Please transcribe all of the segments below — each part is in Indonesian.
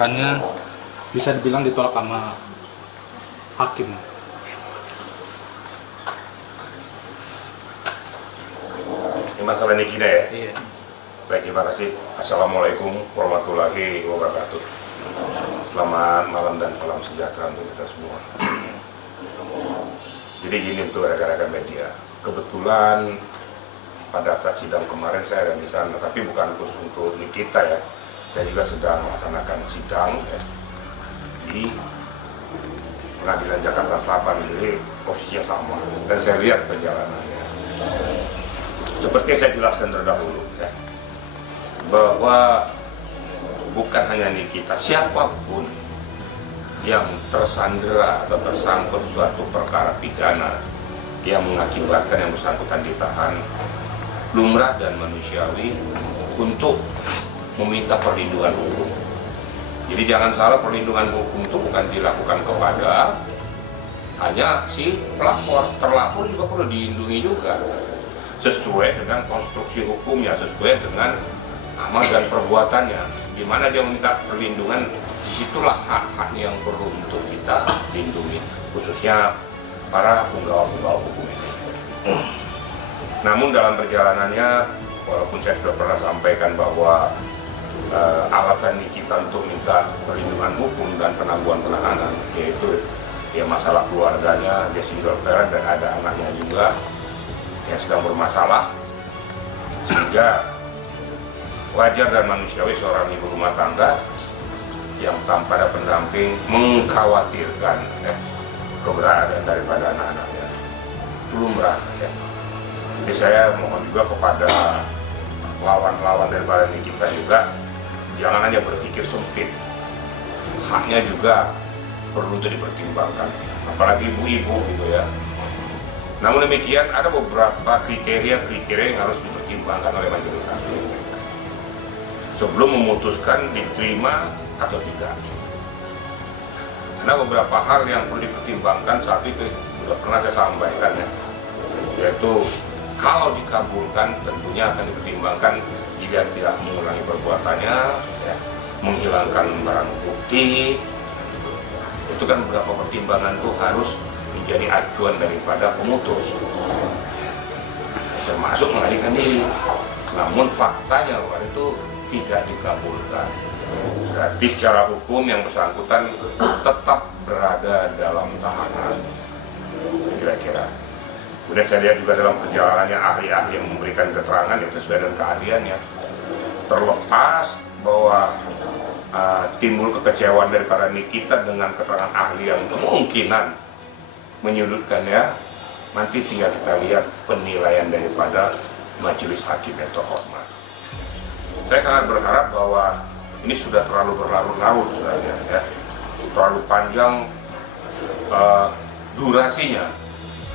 tuduhannya bisa dibilang ditolak sama hakim. Ini masalah nikah ya? Iya. Baik, terima kasih. Assalamualaikum warahmatullahi wabarakatuh. Selamat malam dan salam sejahtera untuk kita semua. Jadi gini tuh rekan-rekan media, kebetulan pada saat sidang kemarin saya ada di sana, tapi bukan khusus untuk Nikita ya. Saya juga sedang melaksanakan sidang ya, di Pengadilan Jakarta Selatan, jadi posisinya sama. Dan saya lihat perjalanannya. Seperti yang saya jelaskan terdahulu ya, bahwa bukan hanya Nikita, siapapun yang tersandera atau tersangkut suatu perkara pidana yang mengakibatkan yang bersangkutan ditahan, lumrah dan manusiawi untuk meminta perlindungan hukum. Jadi jangan salah, perlindungan hukum itu bukan dilakukan kepada hanya si pelapor, terlapor juga perlu dilindungi juga sesuai dengan konstruksi hukumnya, sesuai dengan amal dan perbuatannya. Di mana dia meminta perlindungan, disitulah hak-haknya yang perlu untuk kita lindungi, khususnya para penggawa-penggawa hukum ini. Namun dalam perjalanannya, walaupun saya sudah pernah sampaikan bahwa alasan kita untuk minta perlindungan hukum dan penangguhan penahanan, yaitu ya masalah keluarganya, dia single parent dan ada anaknya juga yang sedang bermasalah, sehingga wajar dan manusiawi seorang ibu rumah tangga yang tanpa ada pendamping mengkhawatirkan ya, keberadaan daripada anak-anaknya. Itu lumrah ya. Jadi saya mohon juga kepada lawan-lawan daripada Nikita juga, jangan hanya berpikir sempit, haknya juga perlu untuk dipertimbangkan, apalagi ibu-ibu gitu ya. Namun demikian ada beberapa kriteria yang harus dipertimbangkan oleh majelis hakim sebelum memutuskan diterima atau tidak. Ada beberapa hal yang perlu dipertimbangkan, saat itu sudah pernah saya sampaikan ya, yaitu kalau dikabulkan tentunya akan dipertimbangkan jika tidak mengulangi perbuatannya ya, menghilangkan barang bukti. Itu kan beberapa pertimbangan itu harus menjadi acuan daripada pemutus, termasuk mengalihkan diri. Namun faktanya waktu itu tidak dikabulkan, berarti secara hukum yang bersangkutan tetap berada dalam tahanan, kira-kira. Kemudian saya lihat juga dalam perjalanannya ahli-ahli yang memberikan keterangan yang sesuai dengan keahliannya. Terlepas bahwa timbul kekecewaan daripada Nikita dengan keterangan ahli yang kemungkinan menyudutkan ya, nanti tinggal kita lihat penilaian daripada majelis hakim yang terhormat. Saya sangat berharap bahwa ini sudah terlalu berlarut-larut sebenarnya ya, terlalu panjang durasinya,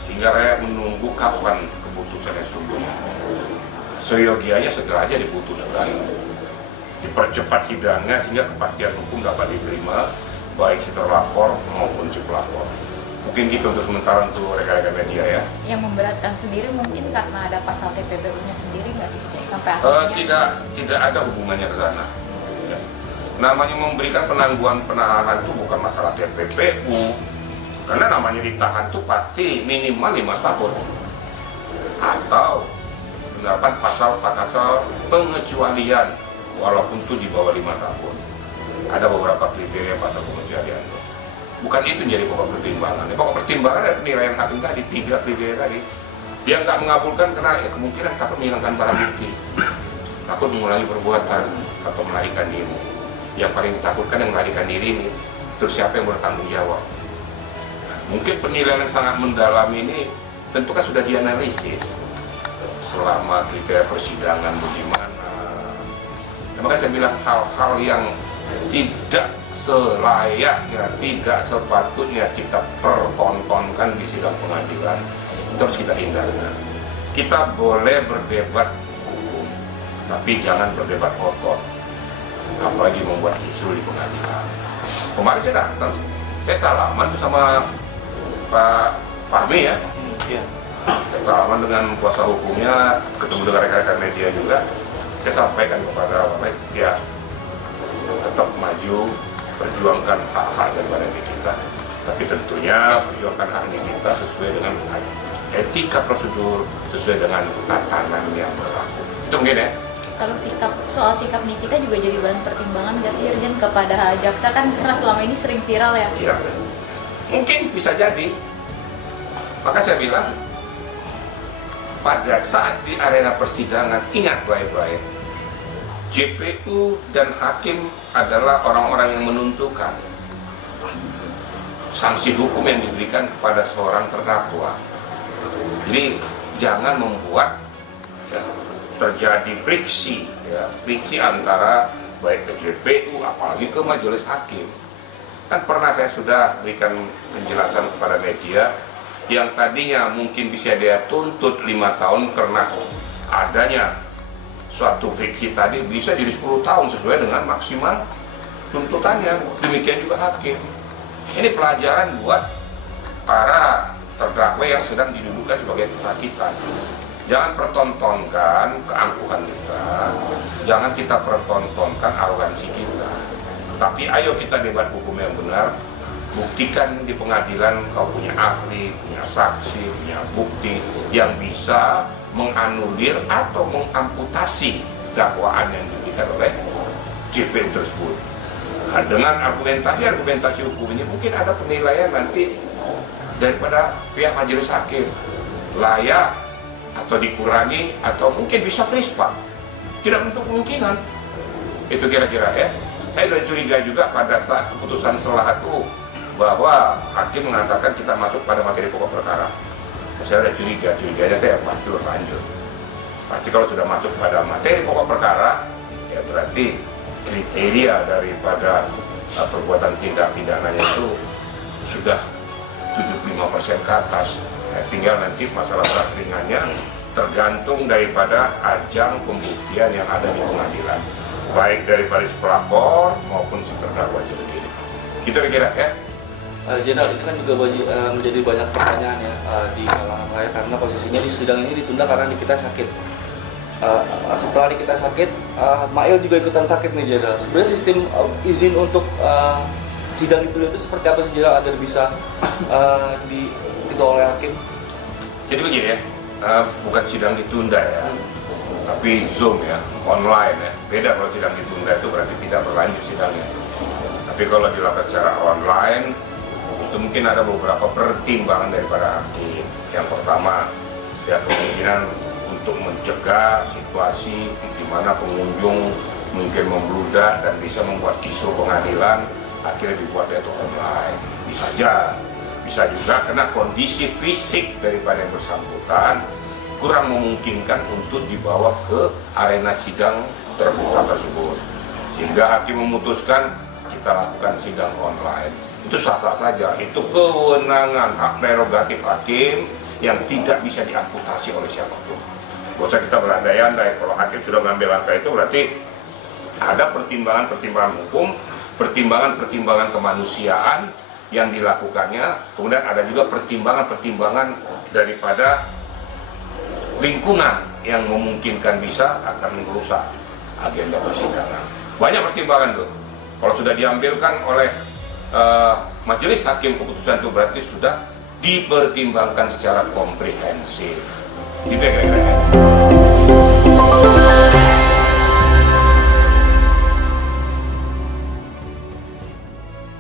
sehingga saya menunggu kapan keputusan yang sungguhnya. Seyogianya segera aja diputuskan, dipercepat sidangnya sehingga kepastian hukum dapat diterima baik si terlapor maupun si pelapor. Mungkin gitu untuk sementara untuk rekan-rekan media ya. Yang memberatkan sendiri mungkin karena ada pasal TPPU-nya sendiri nggak sampai akhirnya? Tidak ada hubungannya ke sana. Ya. Namanya memberikan penangguhan penahanan itu bukan masalah TPPU, karena namanya ditahan itu pasti minimal 5 tahun atau penerapan pasal pengecualian walaupun itu di bawah 5 tahun. Ada beberapa kriteria pasal pengecualian itu. Bukan itu jadi pokok pertimbangan. Pokok pertimbangan ada penilaian hakim tadi, 3 kriteria tadi. Dia nggak mengabulkan karena ya, kemungkinan takut menghilangkan barang bukti, takut mengulangi perbuatan atau melarikan diri. Yang paling ditakutkan yang melarikan diri ini, terus siapa yang bertanggung jawab? Nah, mungkin penilaian yang sangat mendalam ini tentu kan sudah dianalisis selama kriteria persidangan bagaimana. Nah, makanya saya bilang hal-hal yang tidak selayaknya, tidak sepatutnya kita pertontonkan di sidang pengadilan, itu harus kita hindarkan. Kita boleh berdebat hukum, tapi jangan berdebat kotor, apalagi membuat kisruh di pengadilan. Kemarin saya datang, saya salaman tuh sama Pak Fahmi ya. Saya salaman dengan kuasa hukumnya, ketemu dengan rekan-rekan media juga. Saya sampaikan kepada Pak ya tetap maju perjuangkan hak-hak daripada kita. Tapi tentunya perjuangkan haknya kita sesuai dengan etika prosedur, sesuai dengan tatanan yang berlaku. Itu mungkin ya. Kalau soal sikap Nikita juga jadi bahan pertimbangan nggak sih Irjen kepada jaksa, kan karena selama ini sering viral ya? Iya, mungkin bisa jadi. Maka saya bilang, pada saat di arena persidangan, ingat baik-baik, JPU dan hakim adalah orang-orang yang menentukan sanksi hukum yang diberikan kepada seorang terdakwa. Jadi jangan membuat ya, terjadi friksi antara baik ke JPU apalagi ke majelis hakim. Kan pernah saya sudah berikan penjelasan kepada media yang tadinya mungkin bisa dia tuntut 5 tahun karena adanya suatu friksi tadi bisa jadi 10 tahun sesuai dengan maksimal tuntutannya. Demikian juga hakim. Ini pelajaran buat para terdakwa yang sedang didudukan sebagai pesakitan. Jangan pertontonkan keangkuhan kita, jangan kita pertontonkan arogansi kita. Tapi ayo kita debat hukum yang benar, buktikan di pengadilan kau punya ahli, punya saksi, punya bukti yang bisa menganulir atau mengamputasi dakwaan yang diberikan oleh JPU tersebut. Nah, dengan argumentasi hukum ini mungkin ada penilaian nanti daripada pihak majelis hakim layak atau dikurangi atau mungkin bisa frisbak. Tidak untuk kemungkinan. Itu kira-kira ya. Saya sudah curiga juga pada saat keputusan setelah itu bahwa hakim mengatakan kita masuk pada materi pokok perkara. Saya sudah curiganya saya pasti berlanjut. Pasti kalau sudah masuk pada materi pokok perkara, ya berarti kriteria daripada perbuatan tindak pidananya itu sudah 75% ke atas. Tinggal nanti masalah berat ringannya tergantung daripada ajang pembuktian yang ada di pengadilan, baik daripada si pelapor maupun si terdakwa sendiri. Kita kira ya. Jenderal, ini kan juga menjadi banyak pertanyaan ya di kalangan rakyat karena posisinya di sidang ini ditunda karena Nikita sakit. Setelah Nikita sakit, Mail juga ikutan sakit nih Jenderal. Sebenarnya sistem izin untuk sidang ditunda itu seperti apa sih Jenderal agar bisa oleh hakim? Jadi begini ya, bukan sidang ditunda ya, tapi Zoom ya, online ya. Beda kalau sidang ditunda itu berarti tidak berlanjut sidangnya. Tapi kalau dilakukan secara online, itu mungkin ada beberapa pertimbangan daripada hakim. Yang pertama, ya kemungkinan untuk mencegah situasi di mana pengunjung mungkin membludak dan bisa membuat kisruh pengadilan, akhirnya dibuatnya itu online. Bisa juga karena kondisi fisik daripada yang bersangkutan kurang memungkinkan untuk dibawa ke arena sidang terbuka tersebut, sehingga hakim memutuskan kita lakukan sidang online. Itu sah-sah saja, itu kewenangan hak prerogatif hakim yang tidak bisa diamputasi oleh siapapun. Gak usah kita berandai-andai, kalau hakim sudah mengambil langkah itu berarti ada pertimbangan-pertimbangan hukum, pertimbangan-pertimbangan kemanusiaan yang dilakukannya, kemudian ada juga pertimbangan-pertimbangan daripada lingkungan yang memungkinkan bisa akan merusak agenda persidangan. Banyak pertimbangan tuh. Kalau sudah diambilkan oleh majelis hakim keputusan itu berarti sudah dipertimbangkan secara komprehensif. Gitu ya kira-kira.